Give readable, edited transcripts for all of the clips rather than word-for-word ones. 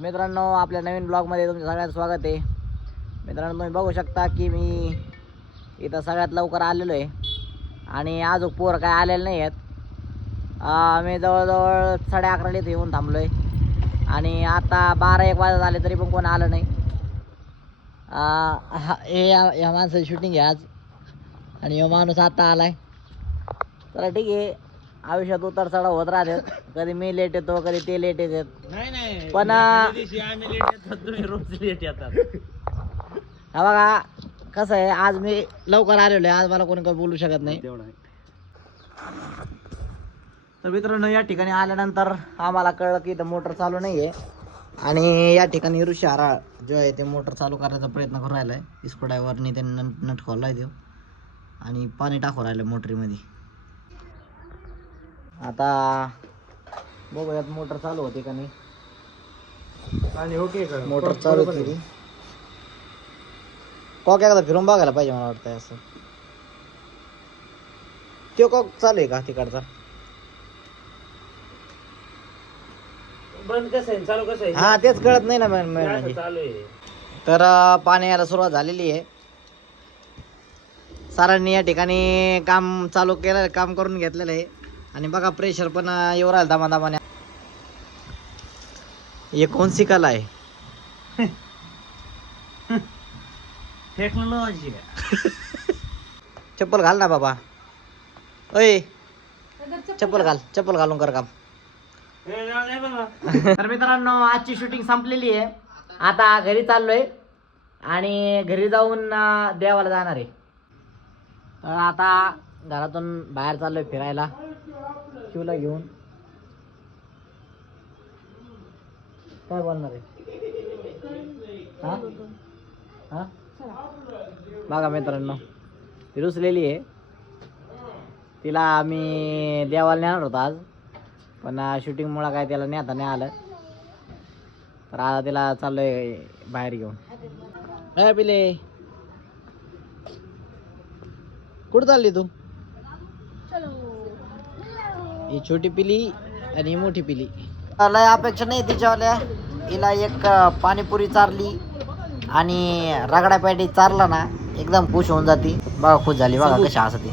मित्रांनो, आपल्या नवीन ब्लॉगमध्ये तुमचं सगळ्यांचं स्वागत आहे. मित्रांनो, तुम्ही बघू शकता की मी इथं सगळ्यात लवकर आलेलो आहे आणि आज पोरं काय आलेले नाही आहेत. मी जवळजवळ 11:30 इथे येऊन थांबलो आहे आणि आता 12-1 वाजत आले तरी पण कोण आलं नाही. या माणसाची शूटिंग आहे आज आणि हा माणूस आता आलाय. तर ठीक आहे, आयुष्यात उतार चढाव होत राहते. कधी मी लेट येतो, कधी ते लेट येतात. नाही पण रोज लेट येतात. हा बघा कसं आहे, आज मी लवकर आलेलो आहे, आज मला कोणी काही बोलू शकत नाही. तर मित्रांनो, या ठिकाणी आल्यानंतर आम्हाला कळलं की इथं मोटर चालू नाही आहे आणि या ठिकाणी ऋषी हराळ जो आहे ते मोटर चालू करायचा प्रयत्न करू राहिला आहे. इस्को ड्रायव्हरने त्यांनी नट खोलला आहे आणि पाणी टाकू राहिलं मोटरीमध्ये. आता बघूयात मोटर चालू होते का नाही. आणि ओके का मोटर चालू केली कॉक एकदा फिरून बघायला पाहिजे मला वाटतं. असं तो कॉक चालू आहे का तिकडचा? बंद कसं आहे चालू कसं आहे हा तेच कळत नाही ना म्हणजे. चालू आहे. तर पाणी यायला सुरुवात झालेली आहे. सरांनी या ठिकाणी काम चालू केलं, काम करून घेतलेलं आहे आणि बघा प्रेशर पण येऊ राहिला दमादमाने. हे कोणची कला आहे? टेक्नॉलॉजी. चप्पल घाल ना बाबा. ओय चप्पल घाल, चप्पल घालून कर काम. तर मित्रांनो, आजची शूटिंग संपलेली आहे. आता घरी चाललोय आणि घरी जाऊन देवाला जाणार आहे. तर आता घरातून बाहेर चाललोय फिरायला शिवला घेऊन. काय बोलणार आहे? हा हा बघा मित्रांनो, ती रुसलेली आहे. तिला आम्ही देवाला नेणार होतो आज, पण शूटिंगमुळं काय त्याला नेता नाही आलं. तर आता तिला चाललोय बाहेर घेऊन. काय पिले, कुठं चालली तू? ही छोटी पिली आणि ही मोठी पिली. लय अपेक्षा नाही तिच्यावाल्या. हिला एक पाणीपुरी चारली आणि रगडा पॅटी चारला ना एकदम खुश होऊन जाती. बघा खुश झाली, बघा कशी हसते.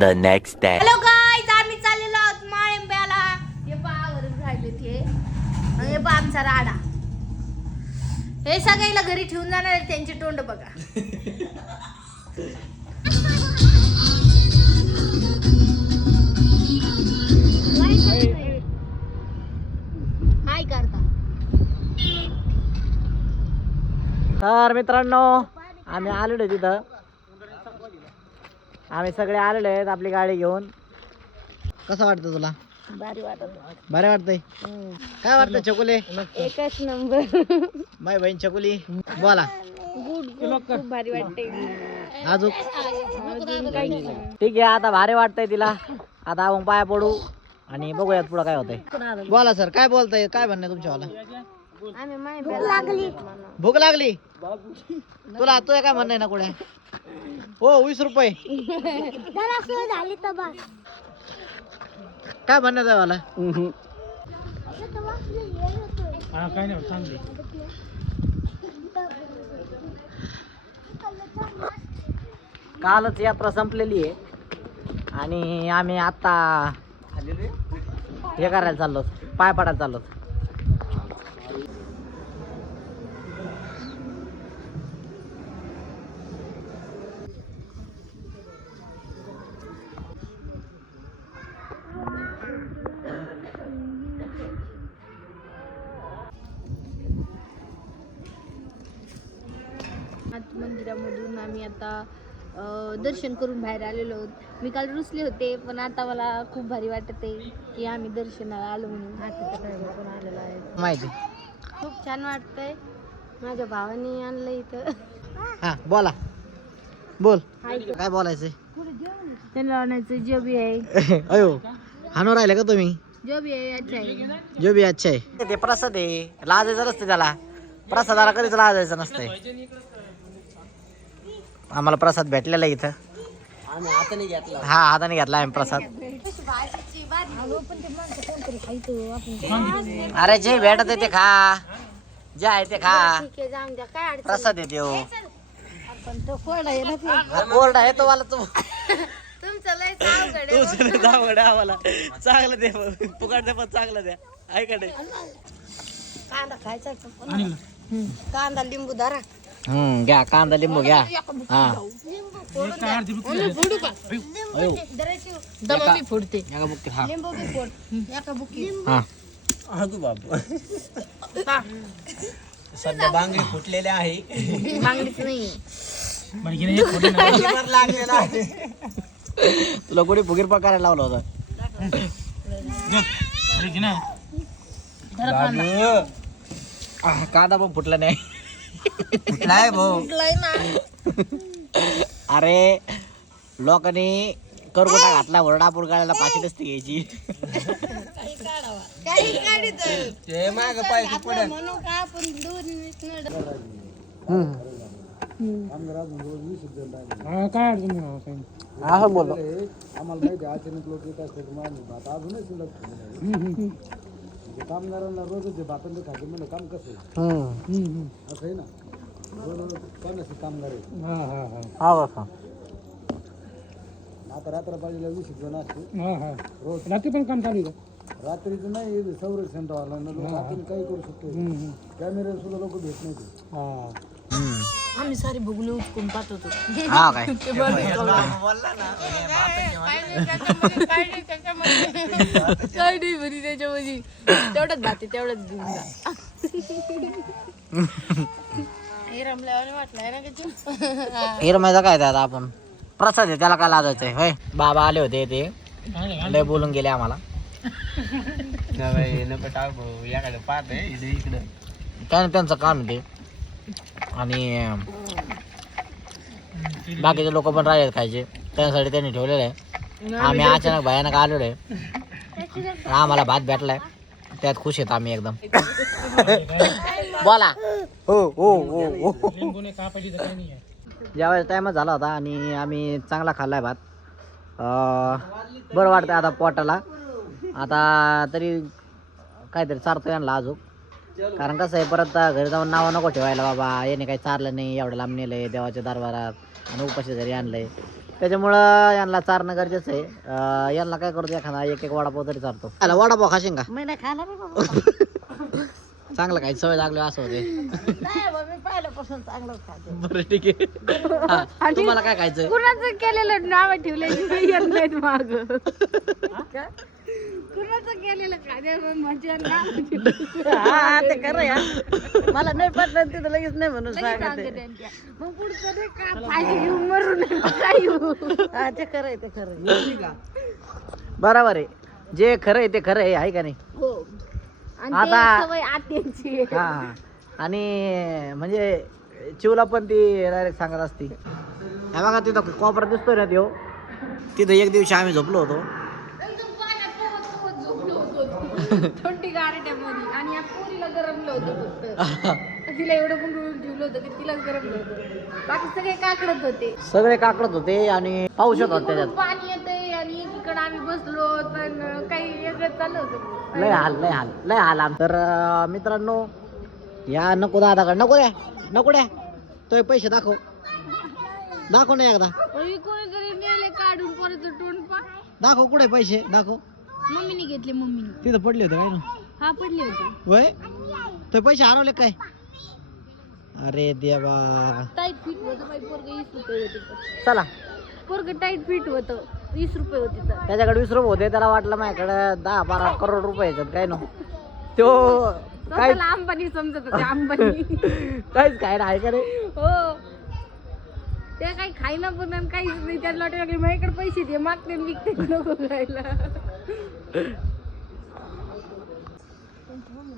The next day. Hello guys, आम्ही चाललेलो आहोत माळिंब्याला. हे पावरून राहिले ते आणि हे पहा आमचा राडा. हे सगळ्याला घरी ठेवून जाणार आहे, त्यांची तोंड बघा. हाय करता. तर मित्रांनो, आम्ही आलेलो तिथं. आम्ही सगळे आलेलो आहेत आपली गाडी घेऊन. कसं वाटतं तुला? भारी वाटत. बरं वाटतंय? काय वाटतं चकुले? एकच नंबर. माय बहीण चकुली बोला. गुड गुड, खूप भारी वाटते. अजून ठीक आहे, आता भारी वाटतंय तिला. आता आपण पाया पडू आणि बघूयात पुढं काय होतंय. बोला सर, काय बोलताय? काय म्हणणं तुमच्यावाला? भूक लागली तुला? तुझं काय म्हणणं आहे ना कुठे? हो 20 रुपये. काय म्हणणं आहे मला? काय नाही चांगली. कालच यात्रा संपलेली आहे आणि आम्ही आता हे करायला चाललो, पाय पडायला चाललो. मंदिरामधून आम्ही आता दर्शन करून बाहेर आलेलो आहोत. मी काल रुसले होते, पण आता मला खूप भारी वाटत आहे की आम्ही दर्शनाला आलो म्हणून. आलेला आहे माहिती. खूप छान वाटतंय. माझ्या भावाने आणलं इथं. हा बोला, बोल काय बोलायचंय? त्यांना आणायचं जोबी आहे. अयो हाणू राहिले का तुम्ही? जोबी आहे, अच्छा आहे. जो बी अच्छा आहे. ते प्रसाद आहे, लाजायचं नसते त्याला. प्रसादाला कधीच लाजायचं नसतंय. आम्हाला प्रसाद भेटलेला इथं. हा हाताने घेतला आम्ही प्रसाद. अरे जे भेटत ते खा. जे आहे ते खा. ठीक आहे जाऊन द्या काय अडचण प्रसाद येते हो. पण तो कोरडा आहे ना ते. कोरडा आहे तो मला तू तुमचं लय अवघड आहे. तू जावड आम्हाला चांगलं दे फुकट दे पण चांगलं द्या ऐकडे. कांदा खायचा कांदा लिंबू धरा घ्या कांदा लिंबू घ्या. हा दमा मी फोडते एका बुक्की खा. लिंबू बी फोड एका बुकी हा अगो बाबू सध्या बांगडी फुटलेले आहे. मागणीच नाही लागलेला आहे. तुला कोणी फुगीर पकारायला लावला होता. कांदा पण फुटला नाही. फुटलाय भाऊ. अरे लोकांनी करगोटा घातला वरडापूर गाड्याला पाचशे नसती घ्यायची. ते माग पाहिजे पडत. म्हणून का आपण काय अडचण नाही. हा बोल. आम्हाला माहिती आहे अचानक लोक येत असतात माणूस भात अजूनही शिल्लक कामगारांना रोजच भातांचं खाते म्हणलं काम कसं आहे असं आहे ना. रोज कोणाचे कामगार आहे हा बसा. आता रात्रपाळीला 20 जण असते रोज. रात्री पण काम चालू आहे. रात्रीचं नाही संरक्षण ठेवायला ना लोक आपण काही करू शकतो. कॅमेरे सुद्धा लोक भेट नाही. आम्ही सारे बघून उचकून पाहत होतो. हा काय काय नाही बरी त्याच्यामध्ये तेवढंच भाते तेवढंच घेऊन जा. हे रमल्यावर वाटलंय ना की हिरमायचा काय ते आता आपण प्रसाद आहे त्याला काय लाजायचंय होय. बाबा आले होते ते लय बोलून गेले आम्हाला. काय नाही त्यांचं काम आहे ते. आणि बाकीचे लोक पण राहिले खायचे त्यासाठी त्यांनी ठेवलेलं आहे. आम्ही अचानक भयानक आलेलो आहे. आम्हाला भात भेटलाय त्यात खुश आहेत आम्ही एकदम. बोला. हो हो हो हो. जेवायचा टायमच झाला होता आणि आम्ही चांगला खाल्लाय भात. बरं वाटतं आता पोटाला. आता तरी काहीतरी चारतो यांना अजून. कारण कसं आहे परत घरी जाऊन नावं नको ठेवायला बाबा याने काही चारलं नाही एवढं लांब नेलंय देवाच्या दरबारात आणि उपाशी घरी आणलंय. त्याच्यामुळं यांना चारणं गरजेचं आहे. यांना काय करतो एखादा एक एक वडापाव तरी चारतो. आला वडापाव खाशीन का? मी नाही खाणार रे बाबा. चांगलं काही सवय लागली असं होते. नाही बाबा, मी पहिल्यापासून चांगलंच खाते. बरं ठीक आहे. हा, तुम्हाला काय खायचं? कुणाचं केलेलं नाव ठेवले माग कुणाचं केलेलं खाद्या म्हणजे ते खरं या मला नाही पटलं तिथं लगेच नाही म्हणून सांगते. मग पुढचं ते का फायदे घेऊन मरू नये काय येऊ. हा ते खरं आहे ते खरं आहे. बरोबर आहे. जे खरं आहे ते खरं आहे का नाही. हो आणि आता- ते सवय आत्यांची आहे. हा हा. आणि म्हणजे चिवला पण ती डायरेक्ट सांगत असती. हे बघा तिथं कोपरा दिसतोय ना तो. तिथं एक दिवशी आम्ही झोपलो होतो. थंडी गारट्यामध्ये आणि या पोरीला गरमलं होतं फक्त. तिला एवढं गुंडळून ठेवलं होतं की तिलाच गरमलं होतं. बाकी सगळे काकडत होते. सगळे काकडत होते आणि पाऊस येत होता त्याच्यात. पाणी येतंय आणि एकीकडे आम्ही बसलो पण काही वेगळं चाललं होतं. लय हाल लय हाल लय हाल तर मित्रांनो या नको दादाकडे नको द्या नको द्या. तो पैसे दाखव दाखव ना एकदा कोणीतरी नेले काढून परत तोंड पा. दाखव कुठे पैसे दाखव. मम्मीने घेतले मम्मीने. तिथं पडले होते काय ना. हा पडले होते. वय तो पैसे हरवले काय. अरे देवा. टाईट फिट होतं बाई पोरग 20 रुपये होते. चला पोरग टाईट फिट होतं 20 रुपये होते तर. त्याच्याकडे 20 रुपये होते त्याला वाटलं माझ्याकडे 10-12 करोड रुपये याच्यात काय ना. तो काय स्वतःला अंबानी समजत होते अंबानी. काहीच काय आहे का रे. हो ते काही खायला पण आणि काहीच नाही. त्याला वाटलं माझ्याकडे पैसे दे मागते विकते नको खायला.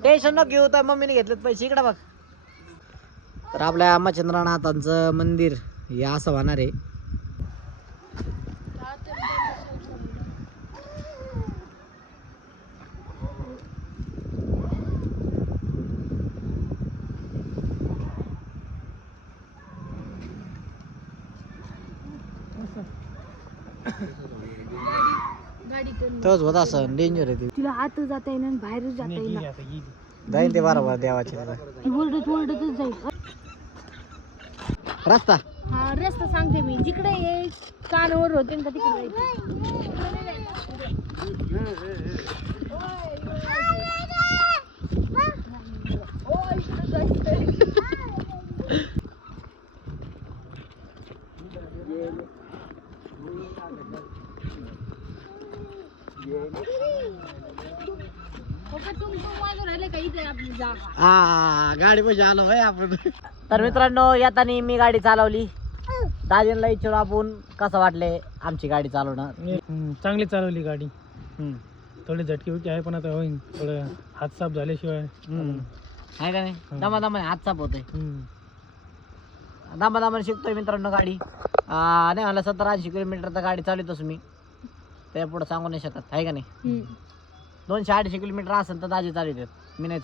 टेन्शन नको घेऊ तर मम्मीने घेतलेत पैसे इकडे बघ. तर आपल्या मच्छिंद्रनाथांचं मंदिर हे असं होणार आहे. गाडी करून तोच होत असं डेंजर आहे ते. तिला आत जाता येईना आणि बाहेर जाता येईना. जाईन ते बरोबर देवाचे ओरडत ओरडतच जाईल. रस्ता हा रस्ता सांगते मी, जिकडे ये कानावर होते का तिकडे जायचं. गाडी पैसे आलो भाई आपण. तर मित्रांनो येताना मी गाडी चालवली. दाजींना विचारू आपण कसं वाटले आमची गाडी चालवणं. चांगली चालवली गाडी. हम्म. थोडी झटकी उटकी आहे पण आता होईन, थोडं हात साफ झाल्याशिवाय. आहे का नाही, दमादमाने हात साफ होतोय. दमादमाने शिकतोय मित्रांनो गाडी. नाही मला 70-80 किलोमीटर तर गाडी चालवतोच मी, त्या पुढे सांगू नाही शकत. आहे का नाही. 200-250 किलोमीटर असेल तर दाजी चालवतात, मी नाही चालवत.